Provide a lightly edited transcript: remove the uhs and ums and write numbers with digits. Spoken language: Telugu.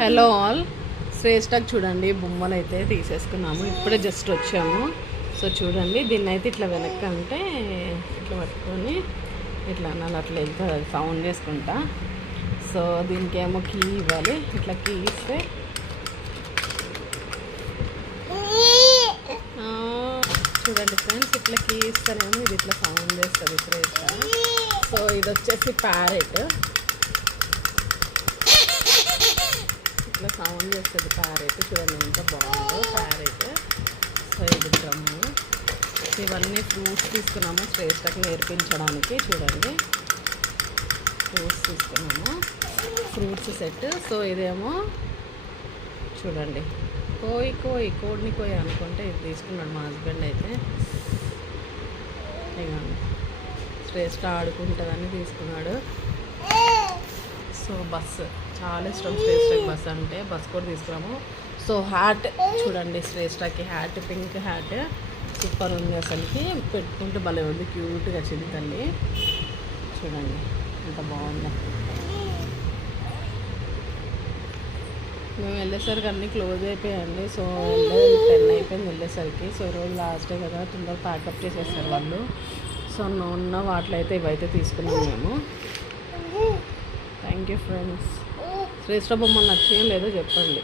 హలో ఆల్, శ్రేష్టకి చూడండి బొమ్మలు అయితే తీసేసుకున్నాము. ఇప్పుడే జస్ట్ వచ్చాము. సో చూడండి, దీన్ని అయితే ఇట్లా వెనక్కి అంటే ఇట్లా పట్టుకొని ఇట్లా అనాలి, అట్లా వెళ్తుంది, అది సౌండ్ చేసుకుంటా. సో దీనికి ఏమో కీ ఇవ్వాలి. ఇట్లా కీ ఇస్తే చూడండి ఫ్రెండ్స్, ఇట్లా కీ ఇస్తానేమో ఇది ఇట్లా సౌండ్ చేస్తుంది శ్రేష్ట. సో ఇది వచ్చేసి ప్యారెట్, ఇట్లా సౌండ్ చేస్తుంది ప్యారెట్. చూడండి ఎంత బాగుందో ప్యారెట్. సో ఇది డ్రమ్ము. ఇవన్నీ ఫ్రూట్స్ తీసుకున్నాము శ్రేష్టకి నేర్పించడానికి. చూడండి ఫ్రూట్స్ తీసుకున్నాము, ఫ్రూట్స్ సెట్. సో ఇదేమో చూడండి కోడిని కోయి అనుకుంటే ఇది తీసుకున్నాడు మా హస్బెండ్ అయితే. ఇక శ్రేష్ట ఆడుకుంటుందని తీసుకున్నాడు. సో బస్సు చాలా ఇష్టం శ్రేష్టకి, బస్ అంటే బస్ కూడా తీసుకున్నాము. సో హ్యాట్ చూడండి, శ్రేష్టకి హ్యాట్, పింక్ హ్యాట్ సూపర్ ఉంది అసలుకి. పెట్టుకుంటే భలే ఉంది, క్యూట్గా చింతండి. చూడండి ఎంత బాగుందో. మేము వెళ్ళేసరికి అన్నీ క్లోజ్ అయిపోయాయండి. సో 10 అయిపోయింది వెళ్ళేసరికి. సో రోజు లాస్ట్ డే కదా, తొందరగా ప్యాకప్ చేసేస్తారు వాళ్ళు. సో ఉన్న వాటిలో అయితే ఇవైతే తీసుకున్నాం మేము. Thank you friends. శ్రేష్ట బొమ్మలు నచ్చేం లేదో చెప్పండి.